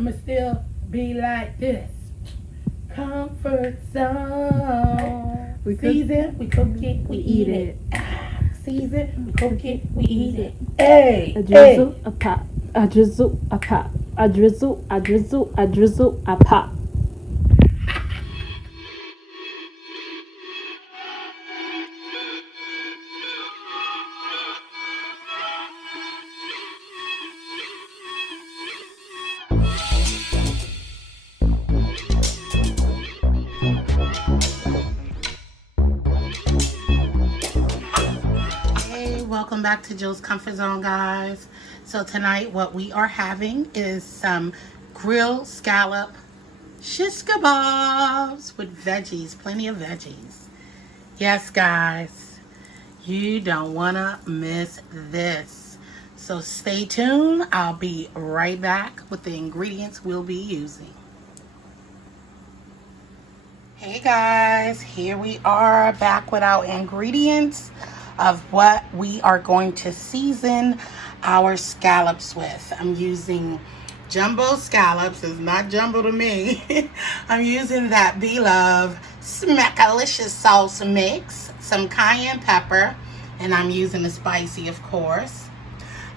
I'ma still be like this. Comfort zone. We cook, season, we cook it, we eat it. Season, we cook it, we eat it. A Hey, drizzle, hey. a pop. A drizzle, a pop. A drizzle, a drizzle, a drizzle, a pop. Hey, welcome back to Joe's Comfort Zone, guys. So tonight what we are having is some grilled scallop shish kebabs with veggies, plenty of veggies. Yes, guys, you don't want to miss this. So stay tuned. I'll be right back with the ingredients we'll be using. Hey guys, here we are back with our ingredients of what we are going to season our scallops with. I'm using jumbo scallops. It's not jumbo to me. I'm using that beloved Smackalicious sauce mix, some cayenne pepper, and I'm using the spicy, of course.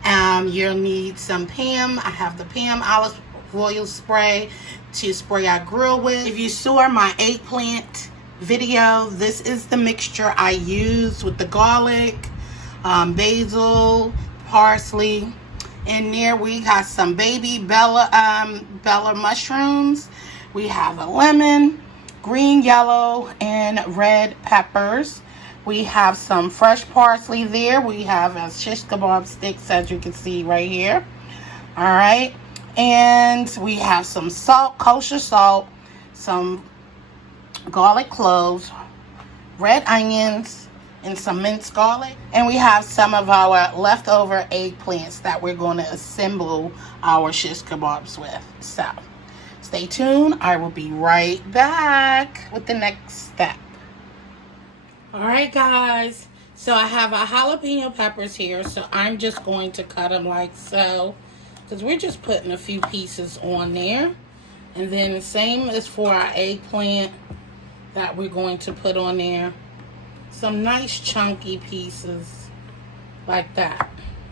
You'll need some Pam. I have the Pam olive oil spray to spray our grill with. If you saw my eggplant video, this is the mixture I used with the garlic, basil, parsley. In there we got some baby bella mushrooms. We have a lemon, green, yellow, and red peppers. We have some fresh parsley there. We have a shish kebab sticks, as you can see right here. All right. And we have some salt, kosher salt, some garlic cloves, red onions, and some minced garlic. And we have some of our leftover eggplants that we're going to assemble our shish kebabs with. So stay tuned. I will be right back with the next step. All right, guys. So I have our jalapeno peppers here. So I'm just going to cut them like so, because we're just putting a few pieces on there. And then the same as for our eggplant that we're going to put on there. Some nice chunky pieces like that.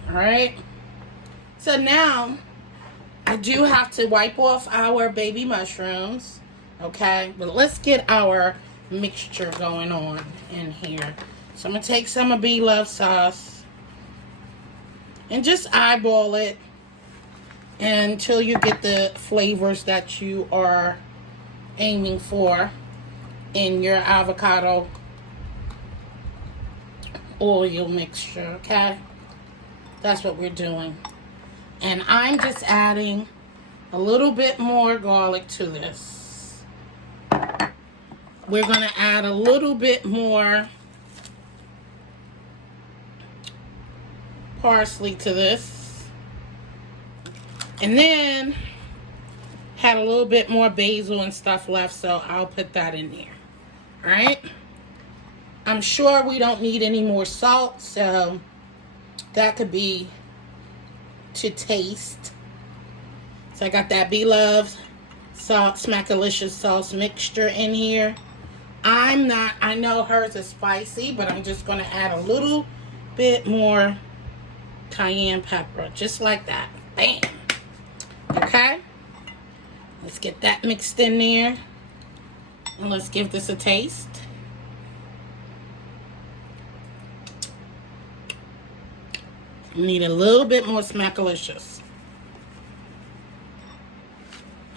All right. So now I do have to wipe off our baby mushrooms. Okay. But let's get our mixture going on in here. So I'm going to take some of beloved sauce and just eyeball it until you get the flavors that you are aiming for in your avocado oil mixture. Okay, that's what we're doing. And I'm just adding a little bit more garlic to this. We're going to add a little bit more parsley to this. And then had a little bit more basil and stuff left, so I'll put that in there. All right. I'm sure we don't need any more salt, so that could be to taste. So I got that beloved salt, Smackalicious sauce mixture in here. I know hers is spicy, but I'm just going to add a little bit more cayenne pepper, just like that. Bam. Okay. Let's get that mixed in there. And let's give this a taste. Need a little bit more Smackalicious.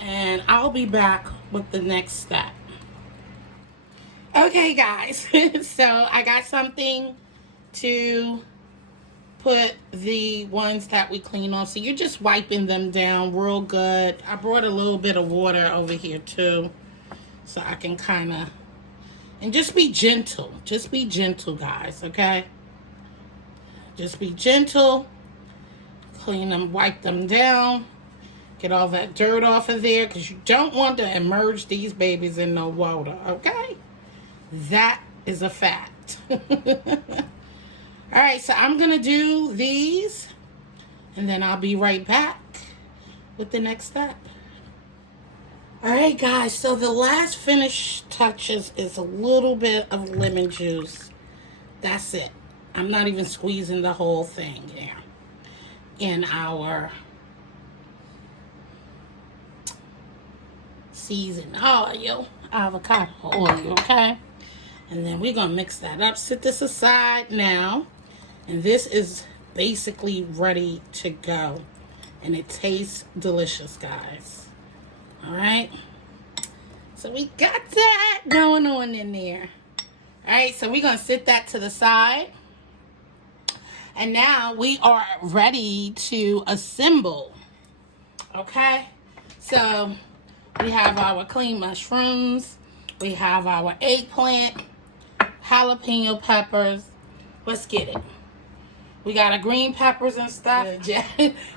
And I'll be back with the next step. Okay, guys. So I got something to put the ones that we clean off. So you're just wiping them down real good. I brought a little bit of water over here too, so I can kind of, and just be gentle. Just be gentle, guys, okay? Just be gentle. Clean them, wipe them down. Get all that dirt off of there, because you don't want to immerse these babies in no water, okay? That is a fact. All right, so I'm going to do these, and then I'll be right back with the next step. All right, guys, so the last finish touches is a little bit of lemon juice. That's it. I'm not even squeezing the whole thing there in our seasoned oil, avocado oil, okay? And then we're going to mix that up. Set this aside now. And this is basically ready to go. And it tastes delicious, guys. All right? So we got that going on in there. All right, so we're going to set that to the side. And now we are ready to assemble. Okay? So we have our clean mushrooms. We have our eggplant, jalapeno peppers. Let's get it. We got our green peppers and stuff.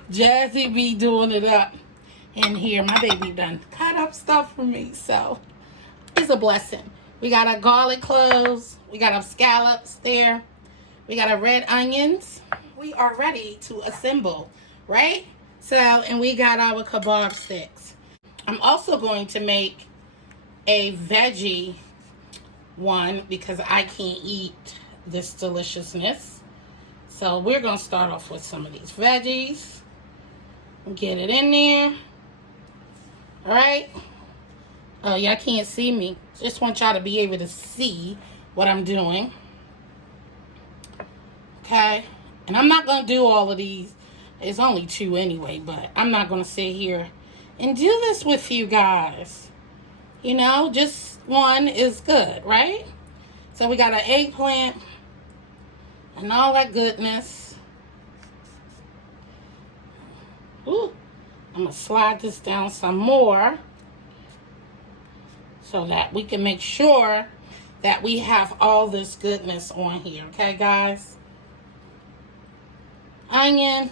Jazzy be doing it up in here. My baby done cut up stuff for me, so it's a blessing. We got our garlic cloves. We got our scallops there. We got our red onions. We are ready to assemble, right? So, and we got our kabob sticks. I'm also going to make a veggie one because I can't eat this deliciousness. So we're going to start off with some of these veggies. Get it in there. All right. Oh, y'all can't see me. Just want y'all to be able to see what I'm doing. Okay. And I'm not going to do all of these. It's only 2 anyway, but I'm not going to sit here and do this with you guys. You know, just one is good, right? So we got an eggplant and all that goodness. Ooh, I'm going to slide this down some more so that we can make sure that we have all this goodness on here. Okay, guys? Onion.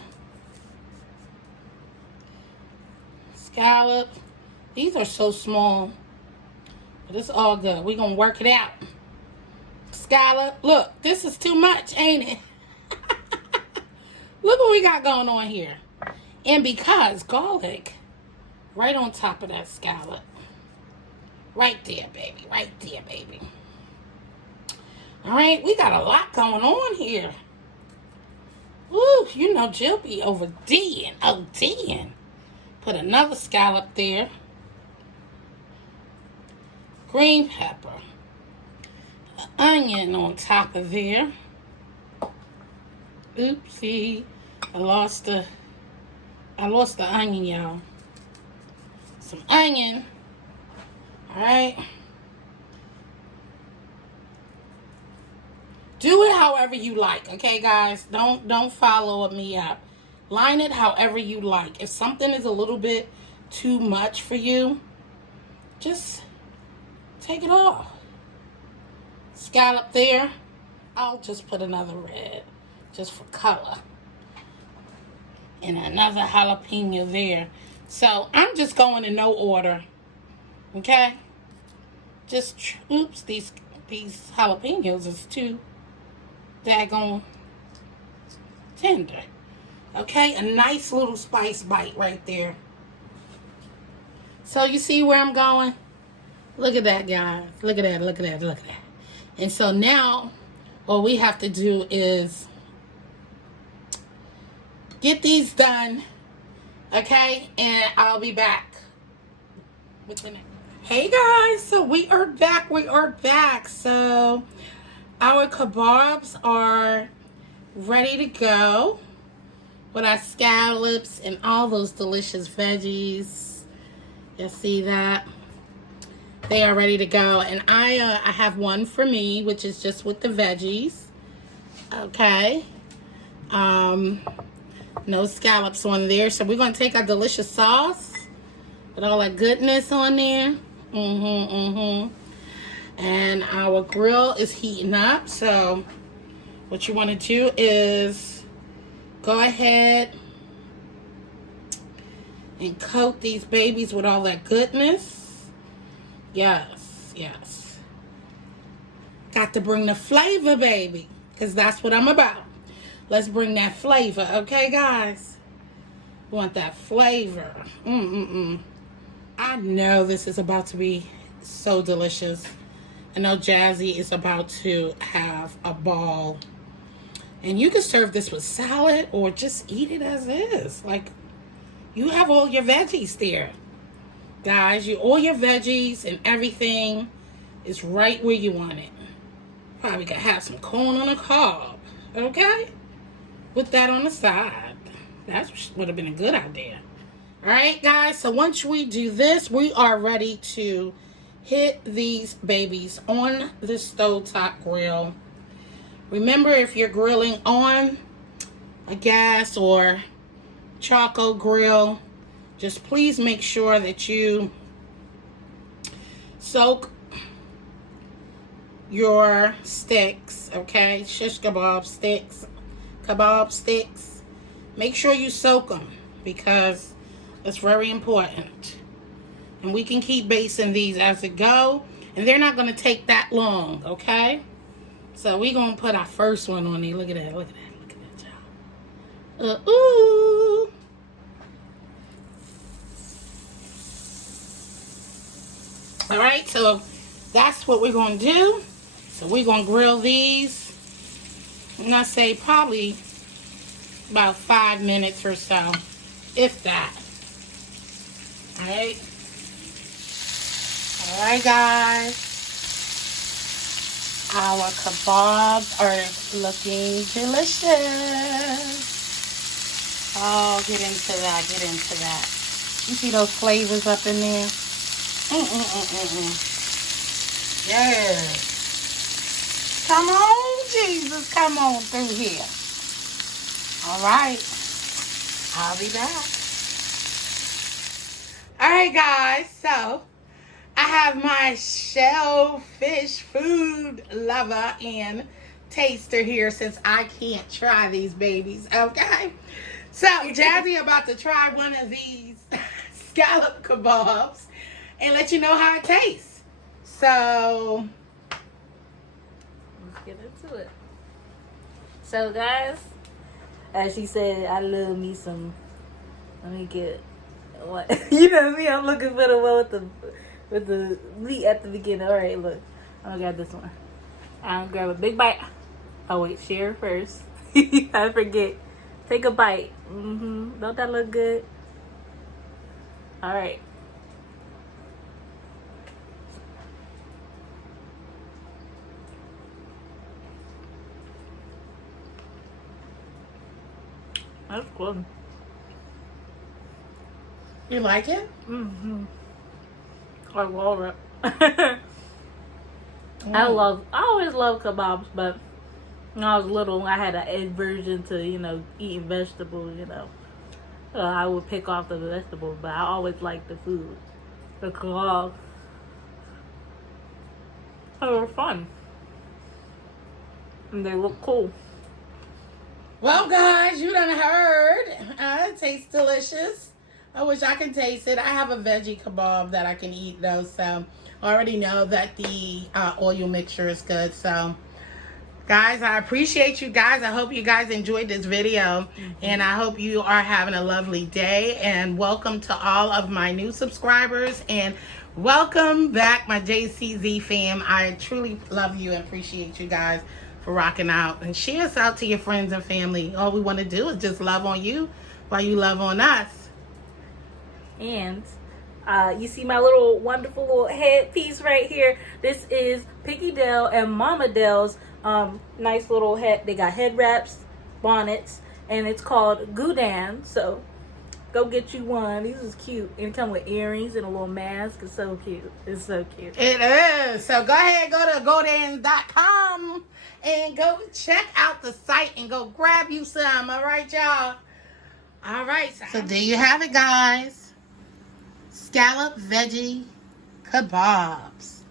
Scallop. These are so small. But it's all good. We're going to work it out. Scallop. Look, this is too much, ain't it? Look what we got going on here. And because garlic right on top of that scallop. Right there, baby. Right there, baby. All right, we got a lot going on here. Woo, you know Jill be ODing. Put another scallop there. Green pepper. Onion on top of there. Oopsie. I lost the onion, y'all. Some onion. Alright. Do it however you like, okay, guys? Don't follow me up. Line it however you like. If something is a little bit too much for you, just take it off. Scallop there. I'll just put another red just for color. And another jalapeno there. So I'm just going in no order. Okay? Just, oops, these jalapenos is too daggone tender. Okay? A nice little spice bite right there. So you see where I'm going? Look at that, guys. Look at that, look at that, look at that. And so now, what we have to do is get these done, okay? And I'll be back with the next. Hey guys, so we are back. So our kabobs are ready to go with our scallops and all those delicious veggies. You see that? They are ready to go, and I have one for me, which is just with the veggies. Okay. No scallops on there. So we're going to take our delicious sauce with all that goodness on there. And our grill is heating up. So what you want to do is go ahead and coat these babies with all that goodness. Yes, yes. Got to bring the flavor, baby, because that's what I'm about. Let's bring that flavor, okay, guys? Want that flavor. I know this is about to be so delicious. I know Jazzy is about to have a ball. And you can serve this with salad or just eat it as is. Like, you have all your veggies there. Guys, all your veggies and everything is right where you want it. Probably could have some corn on the cob. Okay? With that on the side. That would have been a good idea. Alright, guys. So once we do this, we are ready to hit these babies on the stovetop grill. Remember, if you're grilling on a gas or charcoal grill, just please make sure that you soak your sticks, okay? Shish kebab sticks. Make sure you soak them because it's very important. And we can keep basting these as it go, and they're not going to take that long, okay? So we're going to put our first one on there. Look at that, look at that, look at that, y'all. Ooh. All right, so that's what we're going to do. So we're going to grill these, and I say probably about 5 minutes or so, if that. All right. All right, guys. Our kebabs are looking delicious. Oh, get into that, get into that. You see those flavors up in there? Yes. Come on, Jesus, come on through here. All right. I'll be back. All right, guys, so I have my shellfish food lover and taster here since I can't try these babies, okay? So, Jazzy about to try one of these scallop kebabs and let you know how it tastes. So, let's get into it. So, guys, as she said, I love me some. Let me get what you know me. I'm looking for the one with the meat at the beginning. All right, look, I'm gonna grab this one. I'm gonna grab a big bite. Oh wait, share first. I forget. Take a bite. Don't that look good? All right. That's good. you like it? I love it. I always love kebabs, but when I was little, I had an aversion to, eating vegetables, I would pick off the vegetables, but I always liked the food. The kebabs. They were fun. And they look cool. Well, guys, you done heard. It tastes delicious. I wish I could taste it. I have a veggie kebab that I can eat, though, so I already know that the oil mixture is good. So, guys, I appreciate you guys. I hope you guys enjoyed this video, and I hope you are having a lovely day. And welcome to all of my new subscribers, and welcome back, my JCZ fam. I truly love you and appreciate you guys for rocking out, and share us out to your friends and family. All we want to do is just love on you while you love on us. And you see my little wonderful little headpiece right here. This is Piggy Dell and Mama Dell's nice little head. They got head wraps, bonnets, and it's called Goudan. So go get you one. These is cute. And it come with earrings and a little mask. It's so cute. It's so cute. It is. So go ahead, go to godans.com and go check out the site and go grab you some. All right, y'all. All right. So there you have it, guys. Scallop veggie kebabs.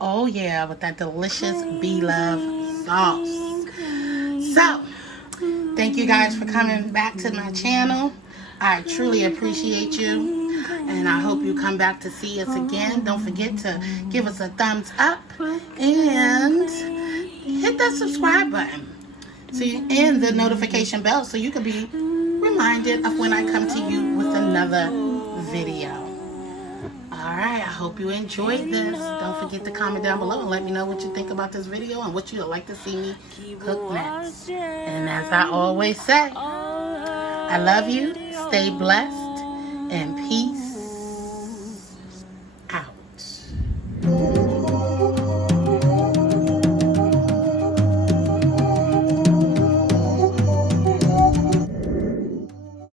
Oh yeah, with that delicious B-Love sauce. So, thank you guys for coming back to my channel. I truly appreciate you, and I hope you come back to see us again. Don't forget to give us a thumbs up and hit that subscribe button and the notification bell so you can be reminded of when I come to you with another video. right, I hope you enjoyed this. Don't forget to comment down below and let me know what you think about this video and what you would like to see me cook next. And as I always say, I love you, stay blessed, and peace